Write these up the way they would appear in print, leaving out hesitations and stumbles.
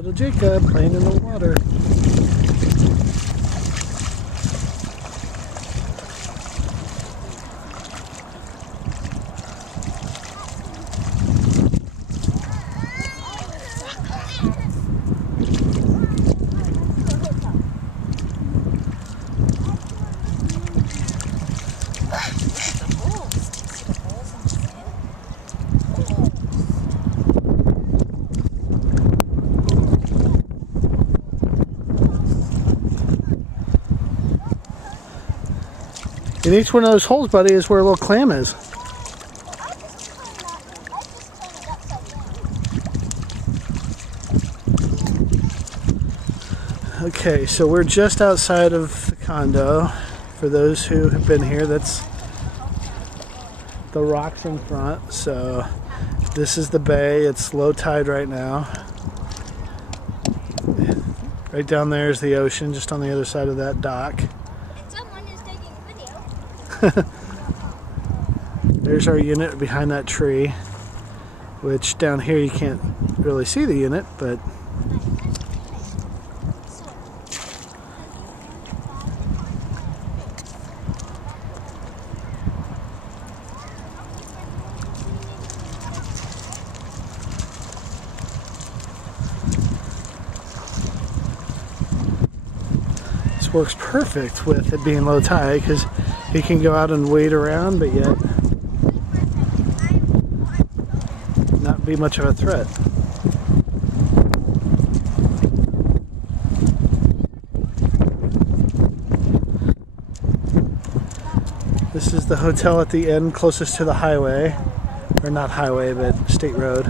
Little Jacob playing in the water. In each one of those holes, buddy, is where a little clam is. Okay, so we're just outside of the condo. For those who have been here, that's the rocks in front. So this is the bay. It's low tide right now. Right down there is the ocean, just on the other side of that dock. There's our unit behind that tree, which down here you can't really see the unit, but this works perfect with it being low tide because he can go out and wade around, but yet not be much of a threat. This is the hotel at the end closest to the highway, or not highway, but state road.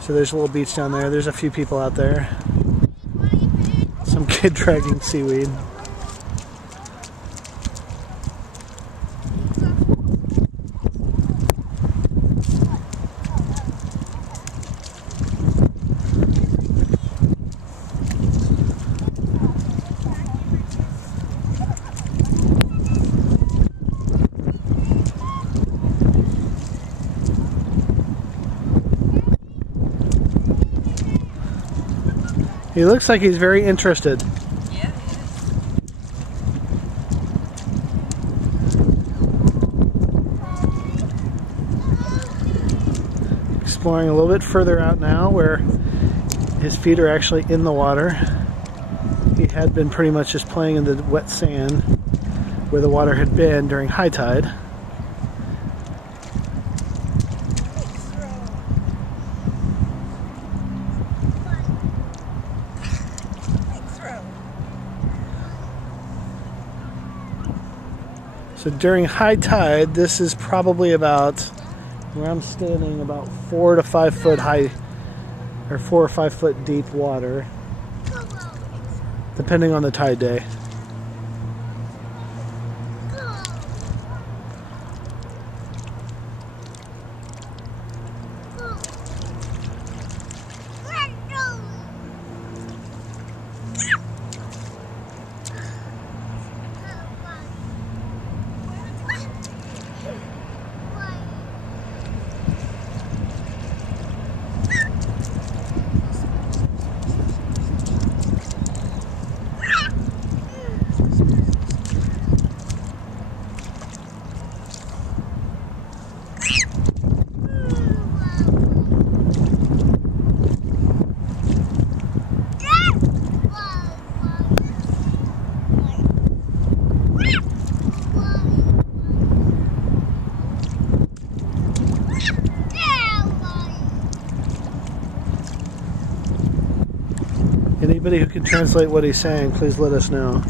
So there's a little beach down there. There's a few people out there. Some kid dragging seaweed. He looks like he's very interested. Yeah. Exploring a little bit further out now where his feet are actually in the water. He had been pretty much just playing in the wet sand where the water had been during high tide. So during high tide, this is probably about, where I'm standing, about 4 to 5 foot high, or 4 or 5 foot deep water, depending on the tide day. Anybody who can translate what he's saying, please let us know.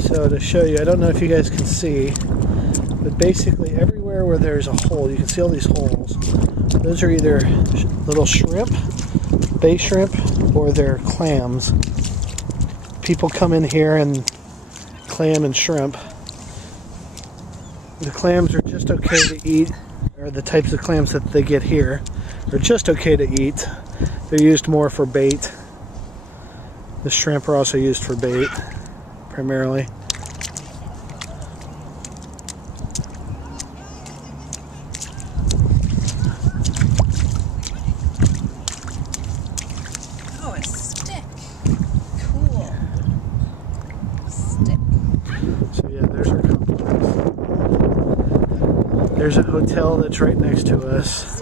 So to show you, I don't know if you guys can see, but basically everywhere where there's a hole, you can see all these holes. Those are either little shrimp, bay shrimp, or they're clams. People come in here and clam and shrimp. The clams are just okay to eat, or the types of clams that they get here are just okay to eat. They're used more for bait. The shrimp are also used for bait, primarily. Oh, a stick. Cool. Stick. So yeah, there's our complex. There's a hotel that's right next to us.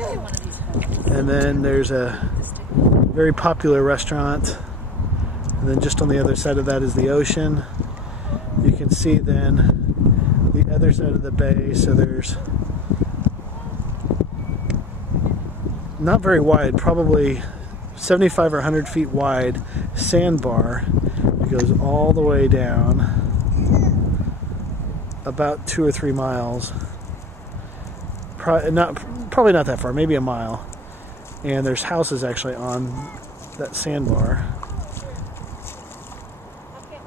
And then there's a very popular restaurant. And then just on the other side of that is the ocean. You can see then the other side of the bay, so there's not very wide, probably 75 or 100 feet wide sandbar. It goes all the way down about 2 or 3 miles. Probably not that far, maybe a mile. And there's houses actually on that sandbar.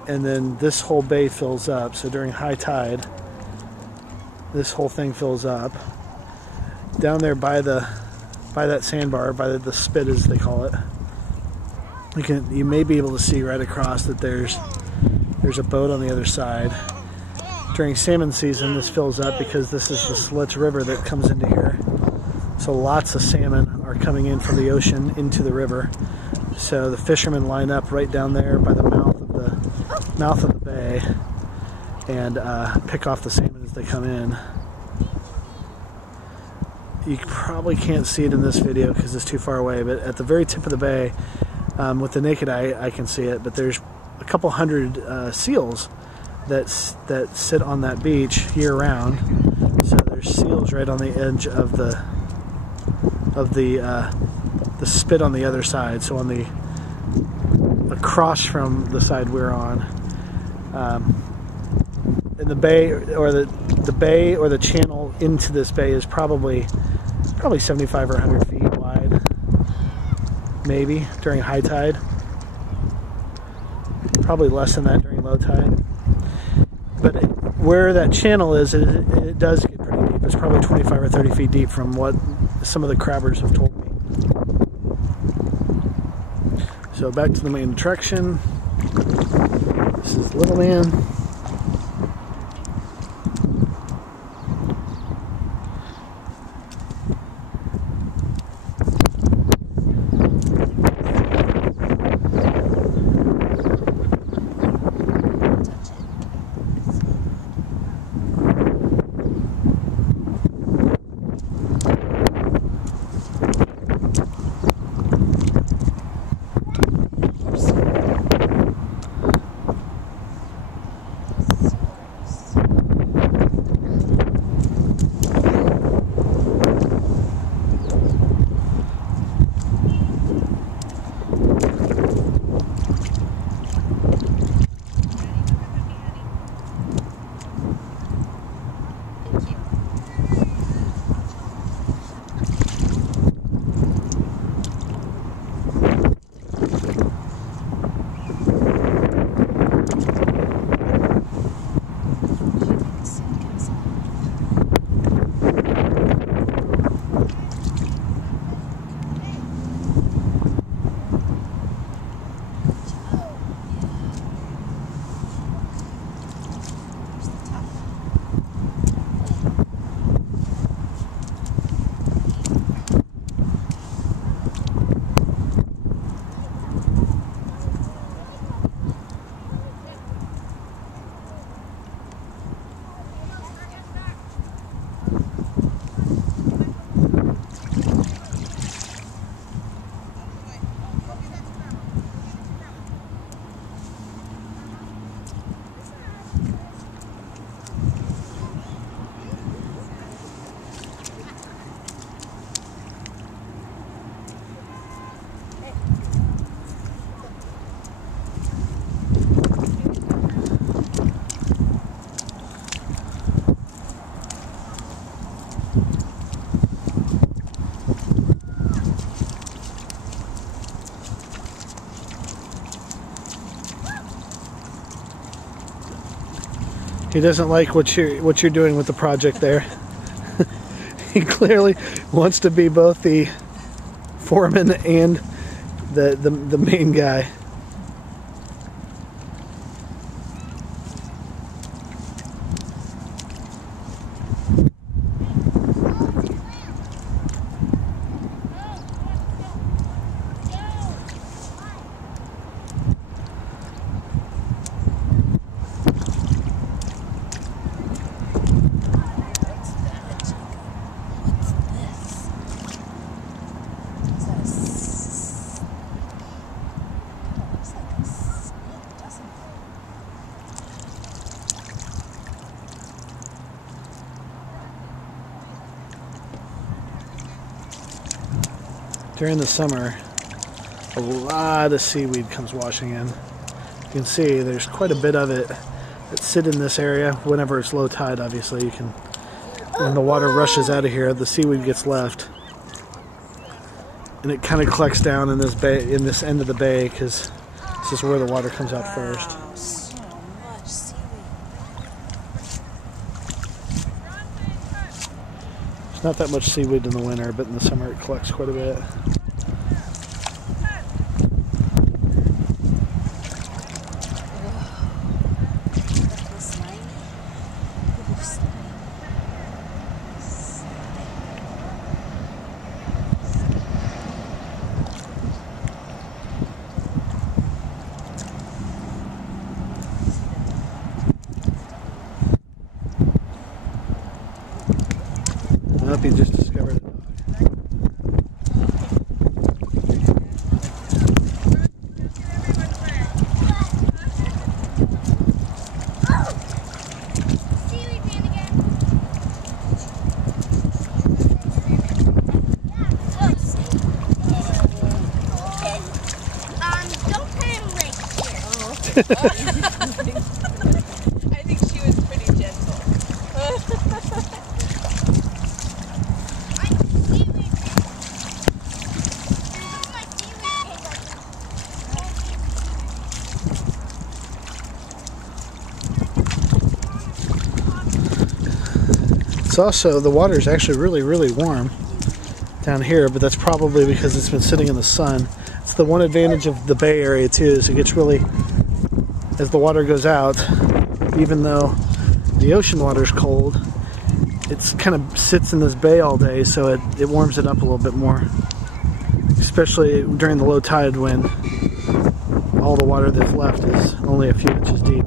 And then this whole bay fills up. So during high tide, this whole thing fills up. Down there by that sandbar, by the spit as they call it, you may be able to see right across that there's a boat on the other side. During salmon season, this fills up because this is the Slits River that comes into here. So lots of salmon are coming in from the ocean into the river. So the fishermen line up right down there by the mouth of the bay and pick off the salmon as they come in. You probably can't see it in this video because it's too far away, but at the very tip of the bay, with the naked eye, I can see it. But there's a couple hundred seals that sit on that beach year round. So there's seals right on the edge of the spit on the other side. So on the across from the side we're on, in the bay or the bay or the channel into this bay is probably 75 or 100 feet wide, maybe during high tide. Probably less than that during low tide. But where that channel is, it does get pretty deep. It's probably 25 or 30 feet deep from what some of the crabbers have told me. So back to the main attraction. This is Little Man. He doesn't like what you're doing with the project there. He clearly wants to be both the foreman and the main guy. During the summer, a lot of seaweed comes washing in. You can see there's quite a bit of it that sit in this area. Whenever it's low tide, obviously, you can, when the water rushes out of here, the seaweed gets left. And it kind of collects down in this bay, in this end of the bay, because this is where the water comes out first. Wow, so much seaweed. There's not that much seaweed in the winter, but in the summer it collects quite a bit. Nope, he just discovered a dog. Don't put him right here. I think she was pretty gentle. It's also, the water is actually really, really warm down here, but that's probably because it's been sitting in the sun. It's the one advantage of the Bay Area too, is it gets really, as the water goes out, even though the ocean water is cold, it's kind of sits in this bay all day, so it warms it up a little bit more. Especially during the low tide when all the water that's left is only a few inches deep.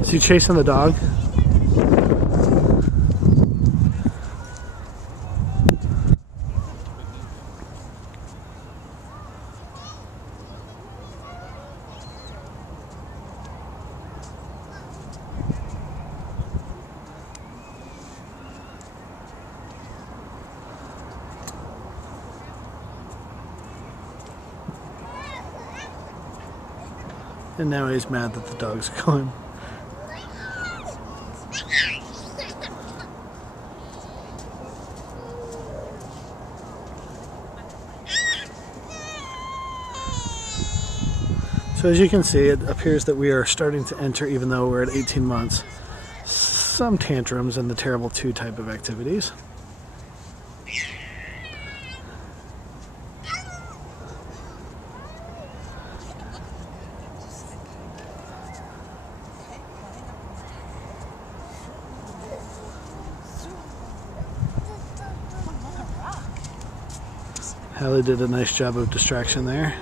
Is he chasing the dog? And now he's mad that the dog's going. So as you can see, it appears that we are starting to enter, even though we're at 18 months, some tantrums and the Terrible 2 type of activities. Hallie did a nice job of distraction there.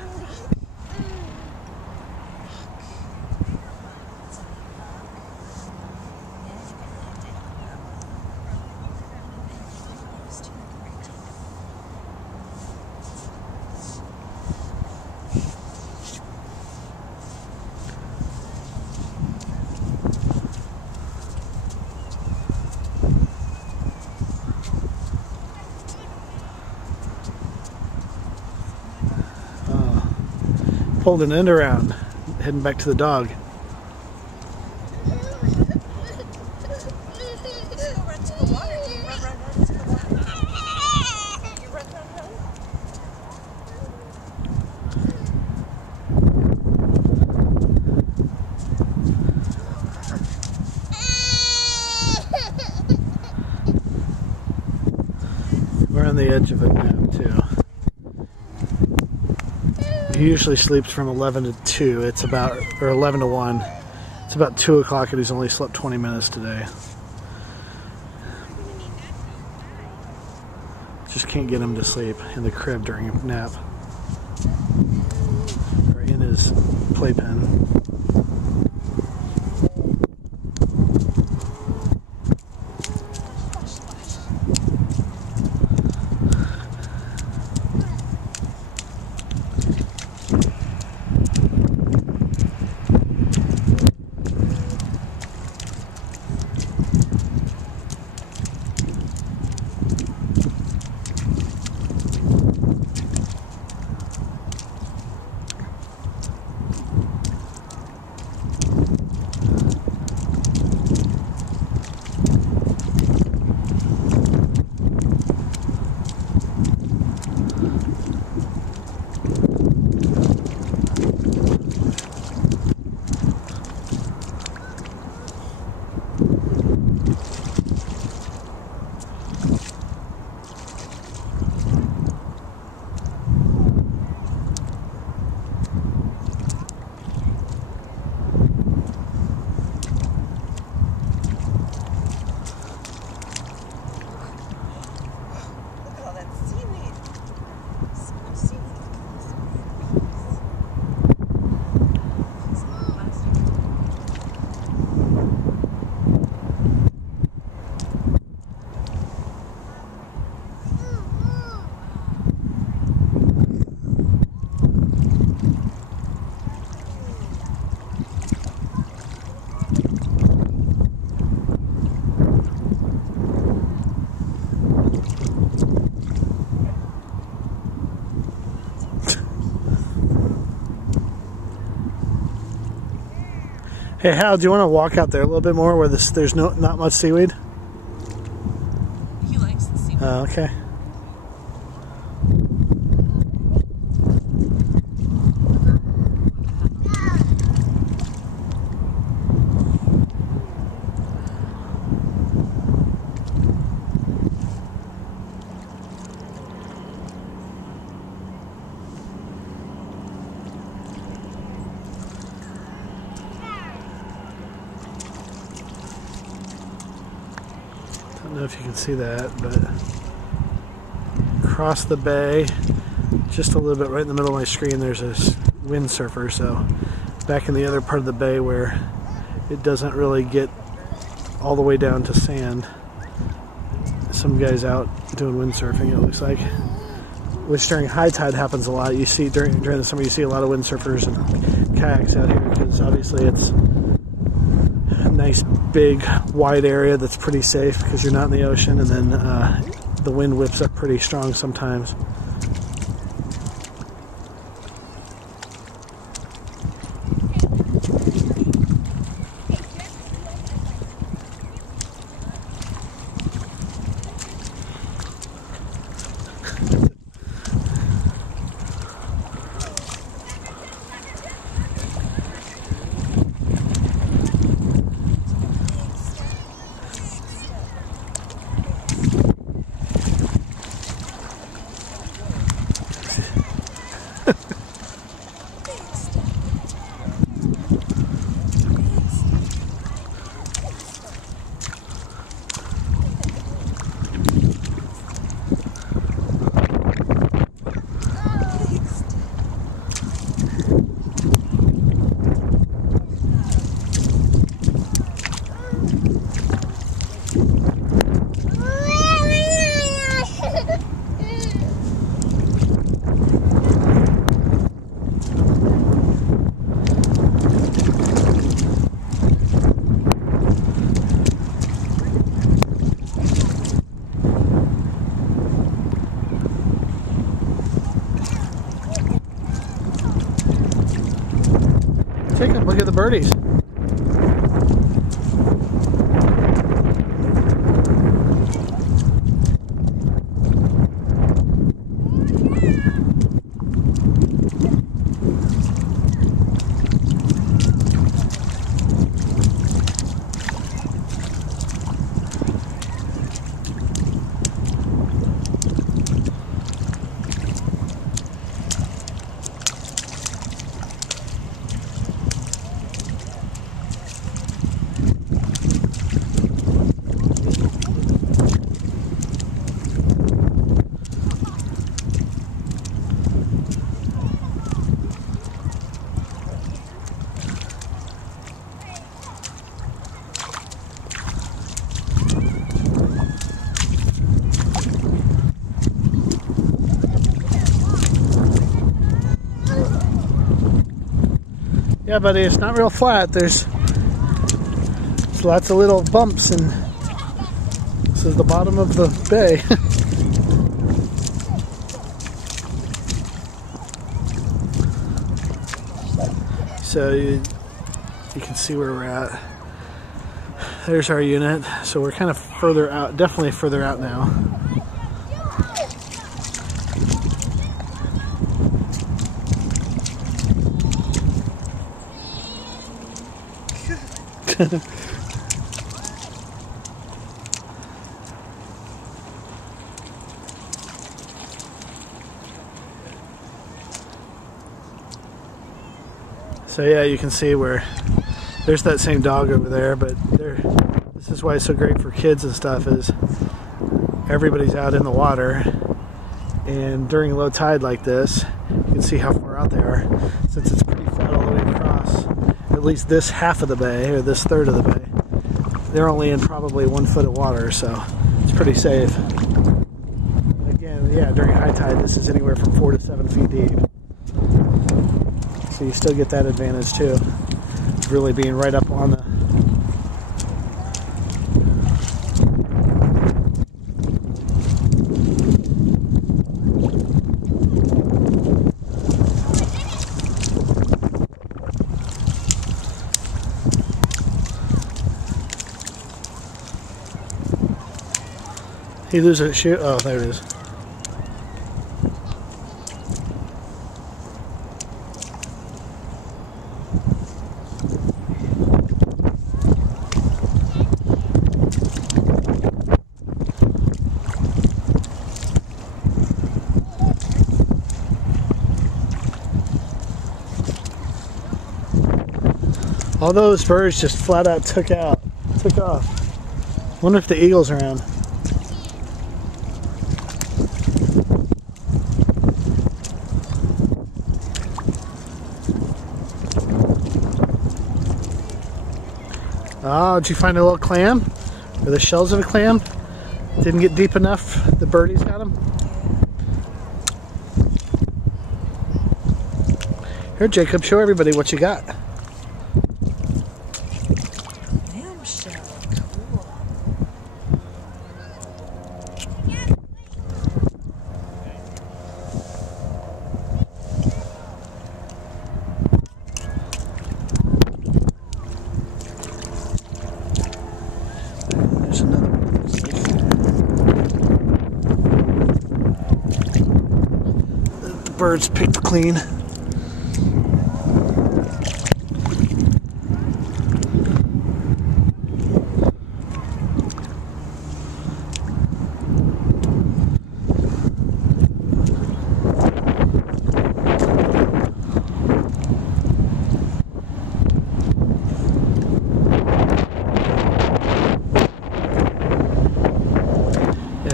Pulled an end around, heading back to the dog. edge of a nap too. He usually sleeps from 11 to 2. It's about, or 11 to 1. It's about 2 o'clock and he's only slept 20 minutes today. Just can't get him to sleep in the crib during a nap. Or in his playpen. Hey Hal, do you want to walk out there a little bit more where there's not much seaweed? He likes the seaweed. Oh, okay. I don't know if you can see that, but across the bay, just a little bit right in the middle of my screen, there's a windsurfer. So back in the other part of the bay where it doesn't really get all the way down to sand, some guys out doing windsurfing, it looks like. Which during high tide happens a lot. You see during the summer, you see a lot of windsurfers and kayaks out here because obviously it's a nice big wide area that's pretty safe because you're not in the ocean, and then the wind whips up pretty strong sometimes. Take them, look at the birdies. Yeah, buddy, it's not real flat. There's lots of little bumps, and this is the bottom of the bay. So you can see where we're at. There's our unit. So we're kind of further out, definitely further out now. So yeah, you can see where there's that same dog over there, but this is why it's so great for kids and stuff, is everybody's out in the water, and during low tide like this, you can see how far out they are. Since it's pretty flat all the way across, at least this half of the bay, or this third of the bay, they're only in probably 1 foot of water, so it's pretty safe. Again, yeah, during high tide, this is anywhere from 4 to 7 feet deep. So you still get that advantage too, of really being right up on the... He loses a shoe? Oh, there it is. All those birds just flat out took off. Wonder if the eagle's around. Oh, did you find a little clam? Or the shells of a clam? Didn't get deep enough? The birdies got them? Here, Jacob, show everybody what you got. Clam shell. Cool. There's another one. The birds picked clean.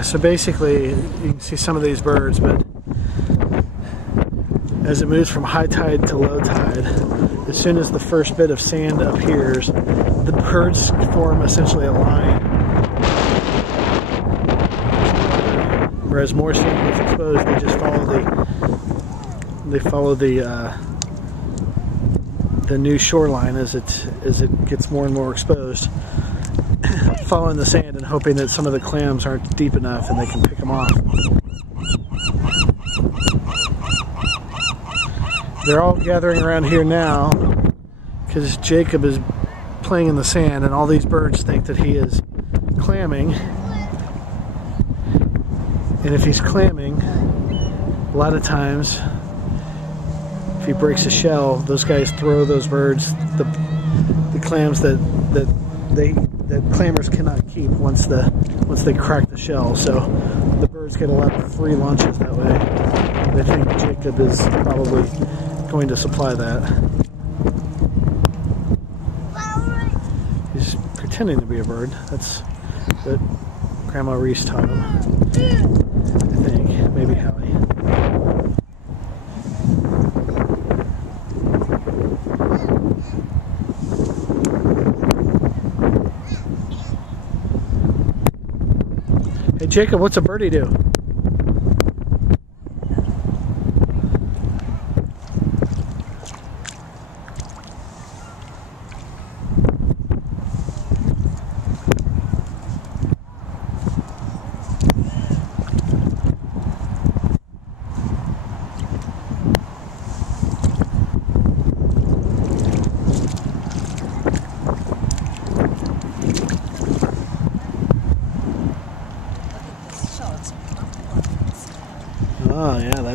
So basically, you can see some of these birds, but as it moves from high tide to low tide, as soon as the first bit of sand appears, the birds form essentially a line. Whereas more sand is exposed, they just follow the new shoreline as it gets more and more exposed, following the sand and hoping that some of the clams aren't deep enough and they can pick them off. They're all gathering around here now because Jacob is playing in the sand, and all these birds think that he is clamming. And if he's clamming, a lot of times, if he breaks a shell, those guys throw those birds, the clams that clammers cannot keep once they crack the shell. So the birds get a lot of free lunches that way. I think Jacob is probably going to supply that. He's pretending to be a bird. That's what Grandma Reese taught him. I think. Maybe Hallie. Hey Jacob, what's a birdie do?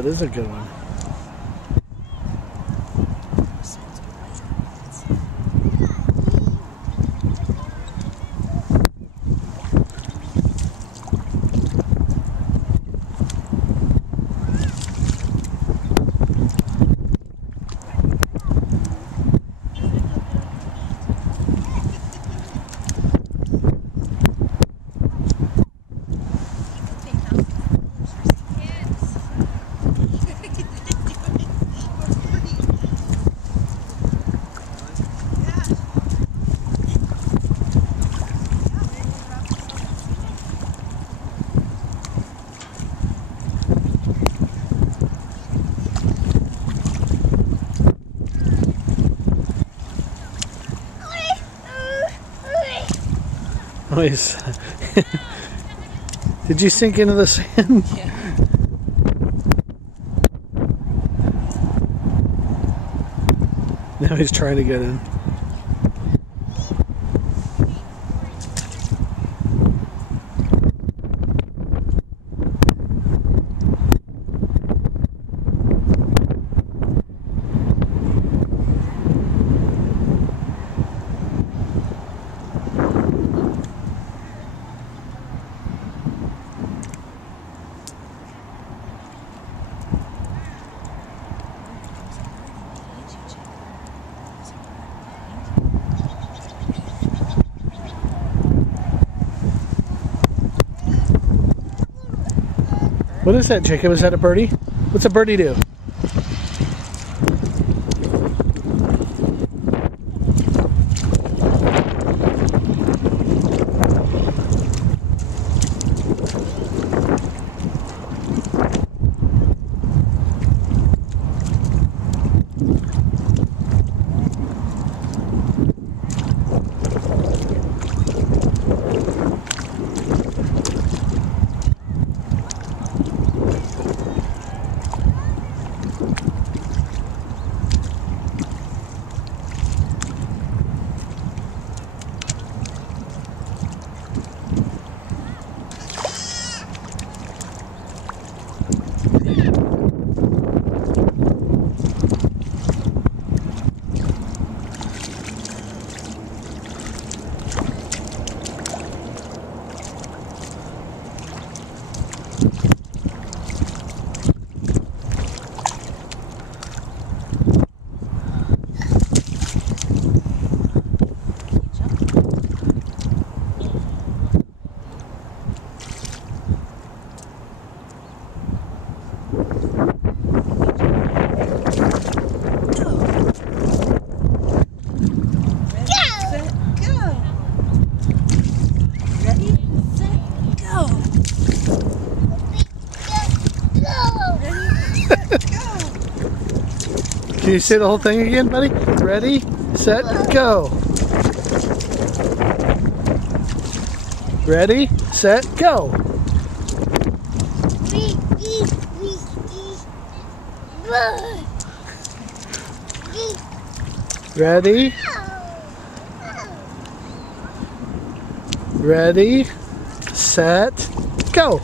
is a good one. Nice. Did you sink into the sand? Yeah. Now he's trying to get in. What is that, Jacob? Is that a birdie? What's a birdie do? Can you say the whole thing again, buddy? Ready, set, go. Ready, set, go. Ready. Ready, set, go.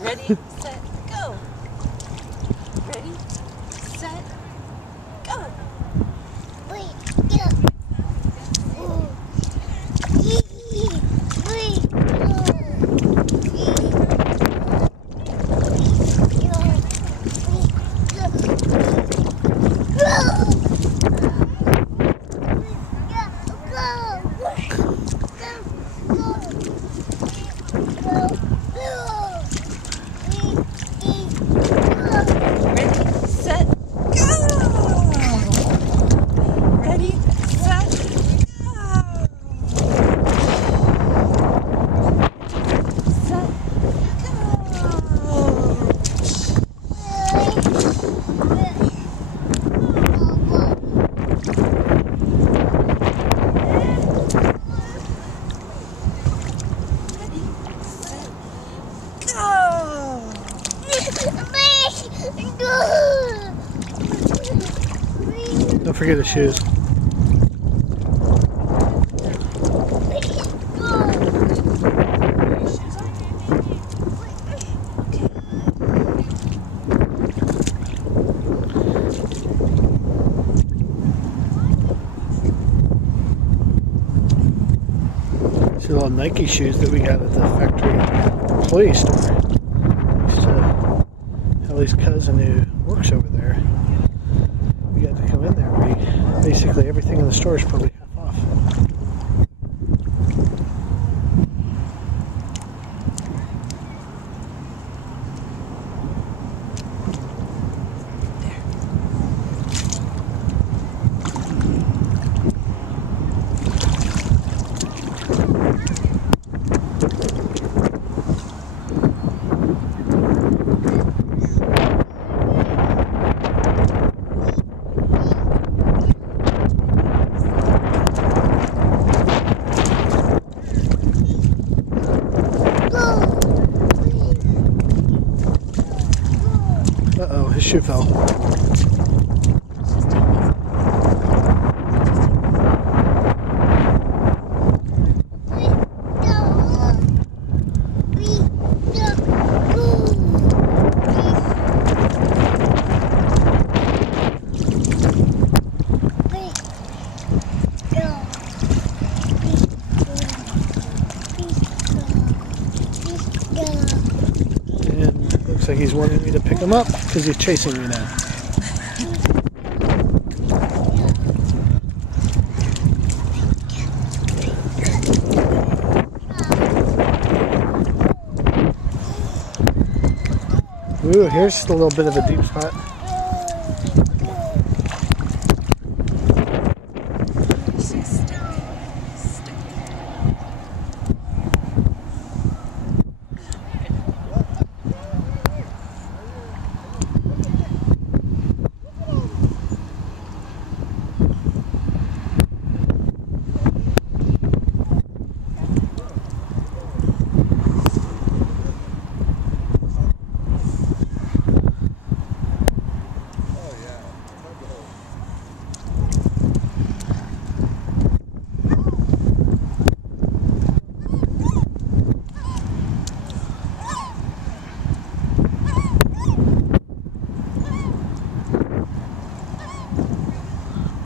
Ready, set, go. Ready, set, go. Forget his shoes. The little Nike shoes that we got at the factory employee store. Ellie's cousin who works over there. We got to come in there. Basically everything in the store is probably half off. Uh-oh, his shoe fell. Looks like he's wanting me to pick him up because he's chasing me now. Ooh, here's a little bit of a deep spot.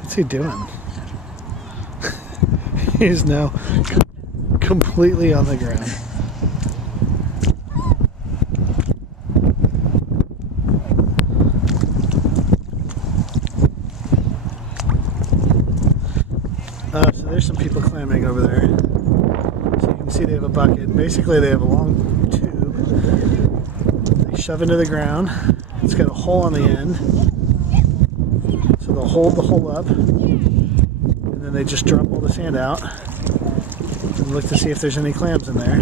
What's he doing? He's now completely on the ground. So there's some people clamming over there. So you can see they have a bucket. Basically they have a long tube. They shove into the ground. It's got a hole on the end. So they'll hold the hole up, and then they just drop all the sand out and look to see if there's any clams in there.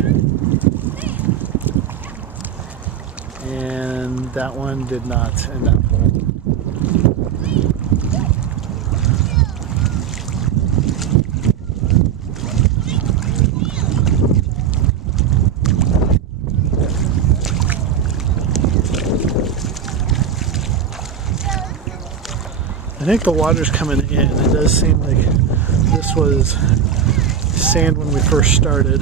And that one did not end up full. I think the water's coming in. It does seem like this was sand when we first started.